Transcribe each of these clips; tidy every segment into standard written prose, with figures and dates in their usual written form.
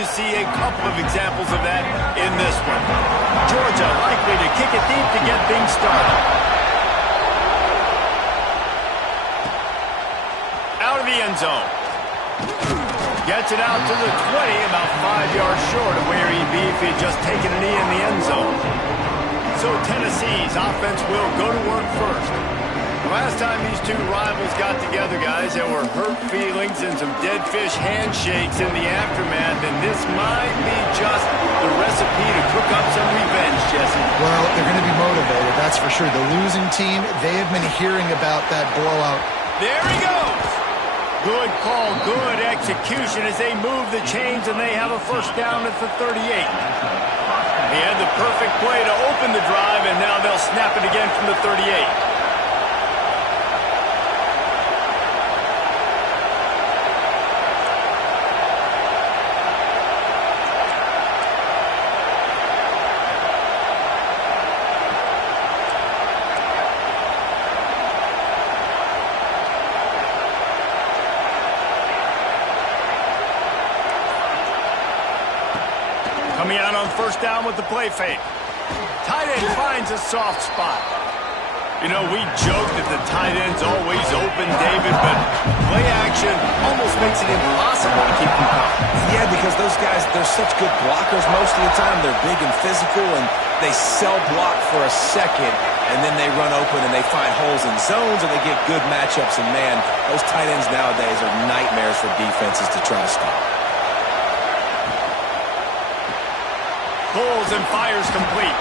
to see a couple of examples of that in this one. Georgia likely to kick it deep to get things started. Out of the end zone. Gets it out to the 20, about 5 yards short of where he'd be if he had just taken a knee in the end zone. So Tennessee's offense will go to work first. Last time these two rivals got together, guys, there were hurt feelings and some dead fish handshakes in the aftermath, and this might be just the recipe to cook up some revenge, Jesse. Well, they're going to be motivated, that's for sure. The losing team, they have been hearing about that blowout. There he goes. Good call, good execution as they move the chains, and they have a first down at the 38. He had the perfect play to open the drive, and now they'll snap it again from the 38. Coming out on first down with the play fake. Tight end finds a soft spot. You know, we joked that the tight end's always open, David, but play action almost makes it impossible to keep them coming. Yeah, because those guys, they're such good blockers most of the time. They're big and physical, and they sell block for a second, and then they run open and they find holes in zones, and they get good matchups. And, man, those tight ends nowadays are nightmares for defenses to try to stop. Pulls and fires complete.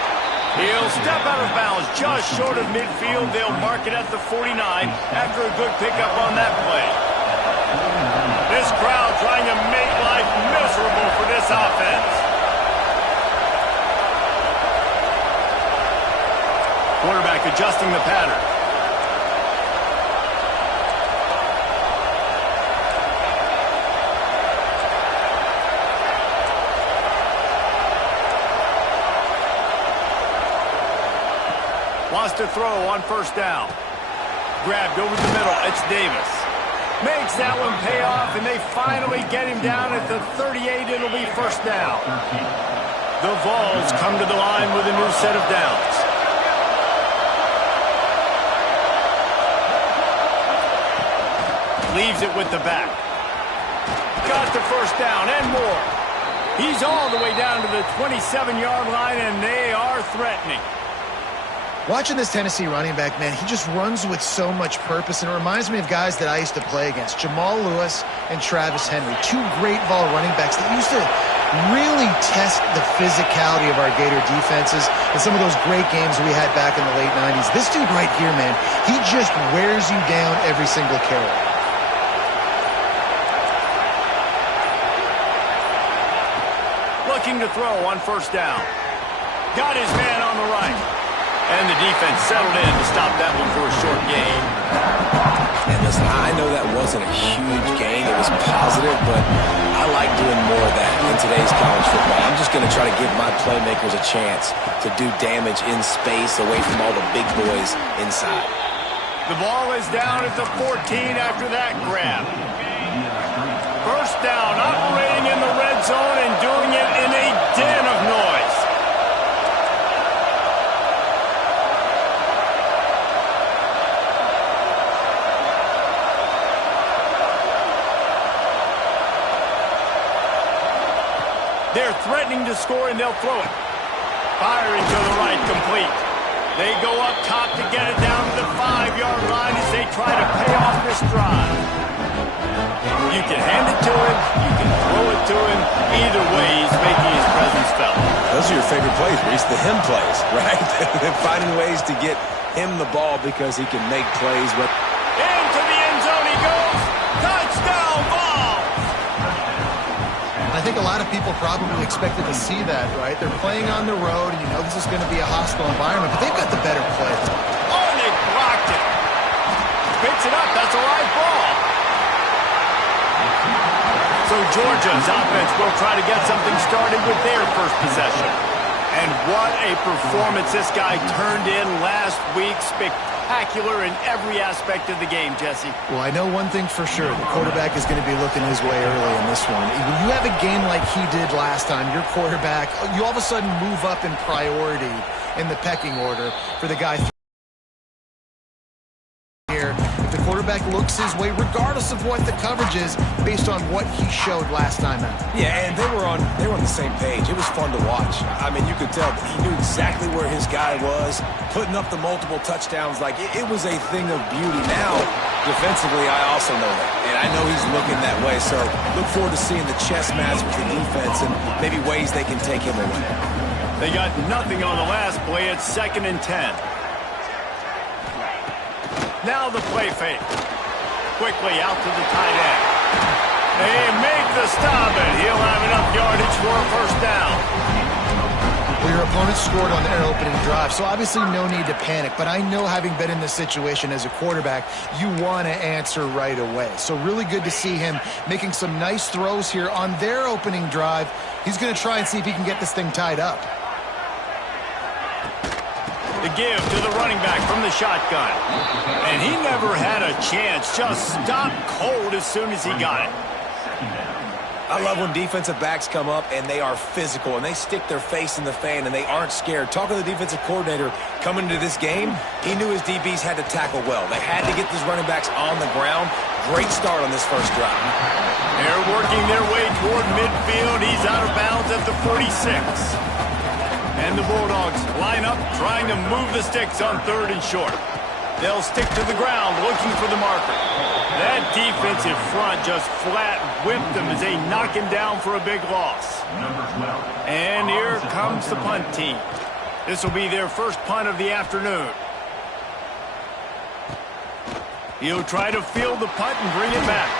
He'll step out of bounds just short of midfield. They'll mark it at the 49 after a good pickup on that play. This crowd trying to make life miserable for this offense. Quarterback adjusting the pattern. Wants to throw on first down. Grabbed over the middle. It's Davis. Makes that one pay off, and they finally get him down at the 38. It'll be first down. The Vols come to the line with a new set of downs. Leaves it with the back. Got the first down and more. He's all the way down to the 27-yard line, and they are threatening. Watching this Tennessee running back, man, he just runs with so much purpose, and it reminds me of guys that I used to play against, Jamal Lewis and Travis Henry, two great ball running backs that used to really test the physicality of our Gator defenses in some of those great games we had back in the late 90s. This dude right here, man, he just wears you down every single carry. Looking to throw on first down. Got his man on the right. And the defense settled in to stop that one for a short gain. And listen, I know that wasn't a huge gain. It was positive, but I like doing more of that in today's college football. I'm just going to try to give my playmakers a chance to do damage in space away from all the big boys inside. The ball is down at the 14 after that grab. First down, operating in the red zone and doing it in a den of noise. They're threatening to score, and they'll throw it. Firing to the right, complete. They go up top to get it down to the 5-yard line as they try to pay off this drive. You can hand it to him, you can throw it to him. Either way, he's making his presence felt. Those are your favorite plays, Reese, the him plays, right? Finding ways to get him the ball because he can make plays. Into the end zone he goes. Touchdown ball. I think a lot of people probably expected to see that, right? They're playing on the road, and you know this is going to be a hostile environment, but they've got the better play. Oh, and they blocked it. Picks it up. That's a live ball. So Georgia's offense will try to get something started with their first possession. And what a performance this guy turned in last week. Spectacular in every aspect of the game, Jesse. Well, I know one thing for sure. The quarterback is going to be looking his way early in this one. When you have a game like he did last time, your quarterback, you all of a sudden move up in priority in the pecking order for the guy here. If the quarterback looks his way, regardless of what the coverage is, based on what he showed last time out. Yeah, and they were on the same page. It was fun to watch. I mean, you could tell he knew exactly where his guy was, putting up the multiple touchdowns. Like, it was a thing of beauty. Now, defensively, I also know that. And I know he's looking that way. So look forward to seeing the chess match with the defense and maybe ways they can take him away. They got nothing on the last play. It's 2nd and 10. Now the play fake. Quickly out to the tight end. They make the stop, and he'll have enough yardage for a first down. Well, your opponent scored on their opening drive, so obviously no need to panic. But I know, having been in this situation as a quarterback, you want to answer right away. So really good to see him making some nice throws here on their opening drive. He's going to try and see if he can get this thing tied up. The give to the running back from the shotgun. And he never had a chance. Just stopped cold as soon as he got it. I love when defensive backs come up and they are physical and they stick their face in the fan and they aren't scared. Talking to the defensive coordinator coming into this game, he knew his DBs had to tackle well. They had to get these running backs on the ground. Great start on this first drive. They're working their way toward midfield. He's out of bounds at the 46. And the Bulldogs line up, trying to move the sticks on 3rd and short. They'll stick to the ground, looking for the marker. That defensive front just flat whipped them as they knock him down for a big loss. And here comes the punt team. This will be their first punt of the afternoon. He'll try to field the punt and bring it back.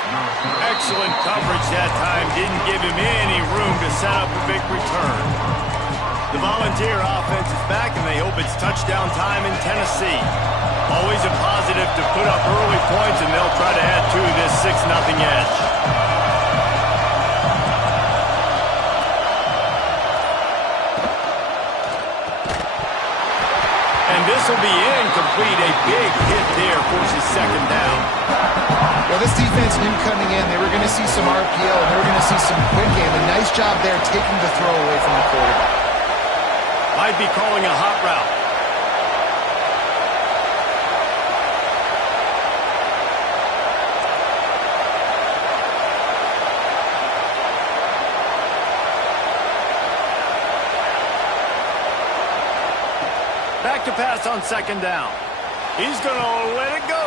Excellent coverage that time. Didn't give him any room to set up a big return. The Volunteer offense is back, and they hope it's touchdown time in Tennessee. Always a positive to put up early points, and they'll try to add to this 6-0 edge. And this will be incomplete. A big hit there forces 2nd down. Well, this defense knew coming in they were going to see some RPO, and they were going to see some quick game. A nice job there taking the throw away from the quarterback. Might be calling a hot route. Back to pass on 2nd down. He's going to let it go.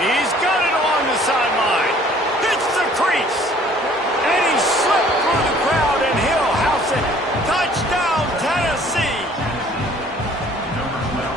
He's got it along the sideline. Hits the crease. And he slipped through the crowd, and he'll house it. Touchdown, Tennessee!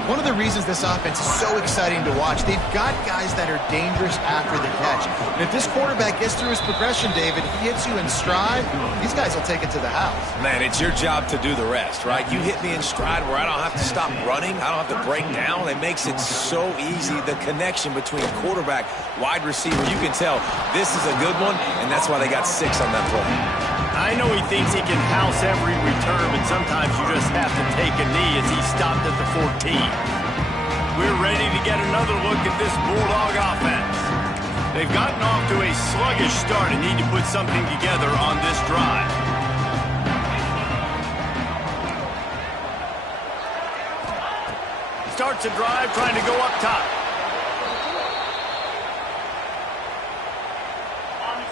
One of the reasons this offense is so exciting to watch, they've got guys that are dangerous after the catch. And if this quarterback gets through his progression, David, he hits you in stride, these guys will take it to the house. Man, it's your job to do the rest, right? You hit me in stride where I don't have to stop running. I don't have to break down. It makes it so easy. The connection between quarterback, wide receiver, you can tell this is a good one, and that's why they got 6 on that play. I know he thinks he can house every return, but sometimes you just have to take a knee as he stopped at the 14. We're ready to get another look at this Bulldog offense. They've gotten off to a sluggish start and need to put something together on this drive. Starts a drive trying to go up top.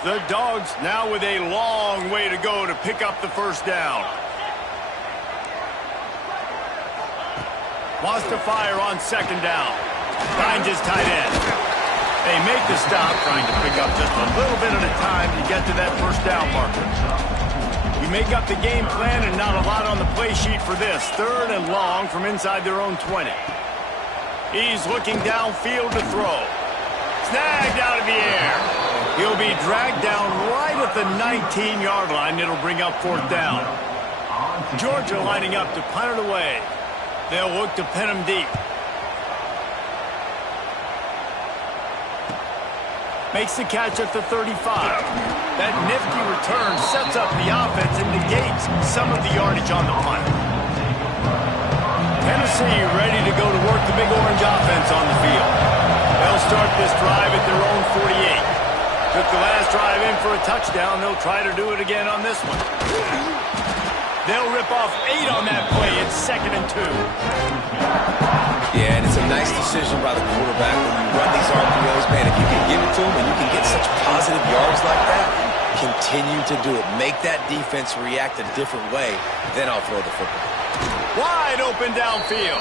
The Dogs now with a long way to go to pick up the first down. Wants to fire on 2nd down. Finds his tight end. They make the stop, trying to pick up just a little bit at a time to get to that first down marker. You make up the game plan and not a lot on the play sheet for this. 3rd and long from inside their own 20. He's looking downfield to throw. Snagged out of the air. He'll be dragged down right at the 19-yard line. It'll bring up 4th down. Georgia lining up to punt it away. They'll look to pin him deep. Makes the catch at the 35. That nifty return sets up the offense and negates some of the yardage on the punt. Tennessee ready to go to work the big orange offense on the field. They'll start this drive at their own 48. Took the last drive in for a touchdown. They'll try to do it again on this one. They'll rip off 8 on that play. It's 2nd and 2. Yeah, and it's a nice decision by the quarterback when you run these RPOs. Man, if you can give it to him and you can get such positive yards like that, continue to do it. Make that defense react a different way. Then I'll throw the football. Wide open downfield.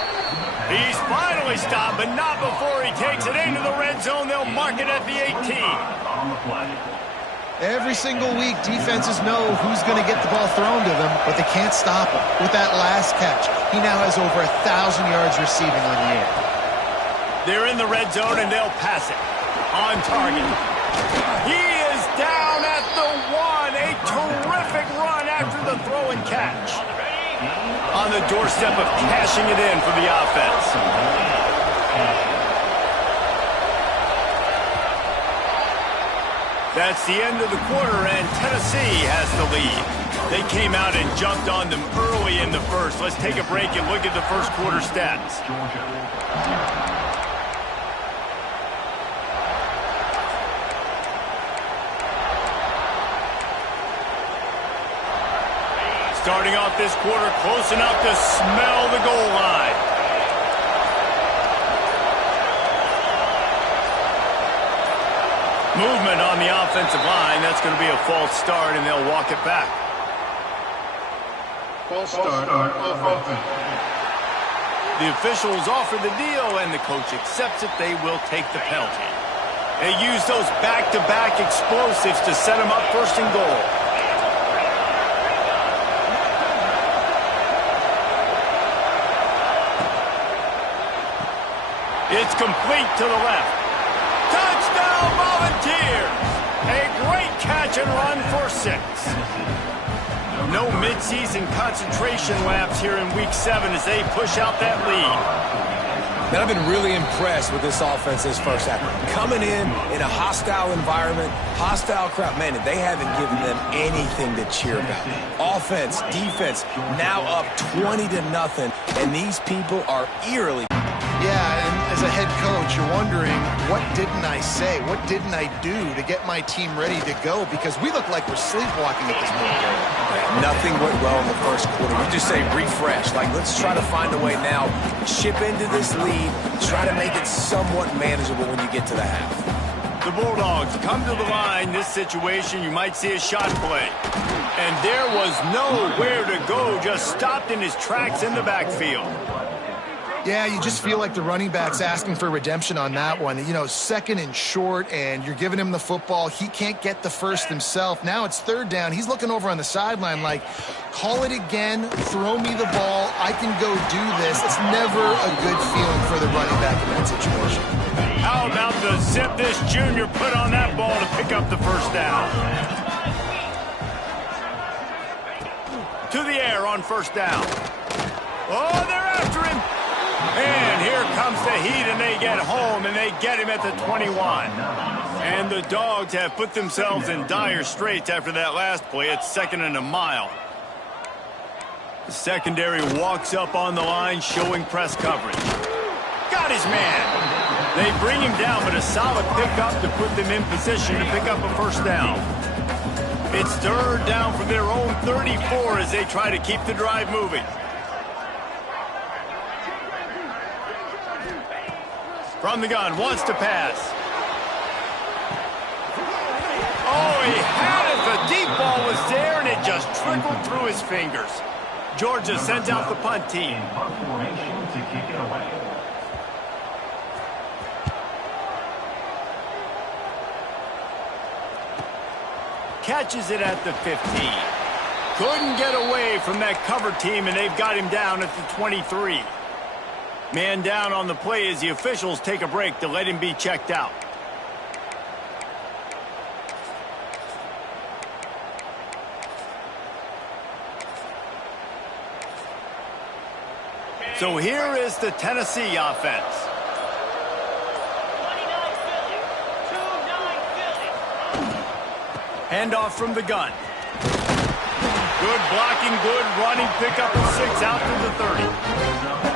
He's finally stopped, but not before he takes it into the red zone. They'll mark it at the 18. Every single week, defenses know who's going to get the ball thrown to them, but they can't stop him. With that last catch, he now has over 1,000 yards receiving on the air. They're in the red zone, and they'll pass it. On target. He is down at the 1. A terrific run after the throw and catch. On the doorstep of cashing it in for the offense. That's the end of the quarter, and Tennessee has the lead. They came out and jumped on them early in the first. Let's take a break and look at the first quarter stats. Starting off this quarter close enough to smell the goal line. Movement on the offensive line. That's going to be a false start, and they'll walk it back. False start on offense. The officials offer the deal, and the coach accepts it. They will take the penalty. They use those back-to-back explosives to set them up 1st and goal. It's complete to the left. Touchdown, Volunteers! A great catch and run for 6. No midseason concentration laps here in Week 7 as they push out that lead. Man, I've been really impressed with this offense this first half. Coming in a hostile environment, hostile crowd. Man, they haven't given them anything to cheer about. Offense, defense, now up 20-0, and these people are eerily... Yeah, and as a head coach, you're wondering, what didn't I say? What didn't I do to get my team ready to go? Because we look like we're sleepwalking at this point. Nothing went well in the first quarter. We just say refresh. Like, let's try to find a way now, chip into this lead, try to make it somewhat manageable when you get to the half. The Bulldogs come to the line. This situation, you might see a shot play. And there was nowhere to go, just stopped in his tracks in the backfield. Yeah, you just feel like the running back's asking for redemption on that one. You know, 2nd and short, and you're giving him the football. He can't get the first himself. Now it's 3rd down. He's looking over on the sideline like, call it again, throw me the ball, I can go do this. It's never a good feeling for the running back in that situation. How about the zip this junior put on that ball to pick up the 1st down? To the air on 1st down. Oh, they're after him. And here comes the heat, and they get home, and they get him at the 21. And the Dogs have put themselves in dire straits after that last play. It's 2nd and a mile. The secondary walks up on the line, showing press coverage. Got his man. They bring him down, but a solid pickup to put them in position to pick up a 1st down. It's 3rd down from their own 34 as they try to keep the drive moving. From the gun, wants to pass. Oh, he had it. The deep ball was there, and it just trickled through his fingers. Georgia sends out the punt team. Catches it at the 15. Couldn't get away from that cover team, and they've got him down at the 23. Man down on the play as the officials take a break to let him be checked out. So here is the Tennessee offense. Handoff from the gun. Good blocking, good running, pick up a 6 out to the 30.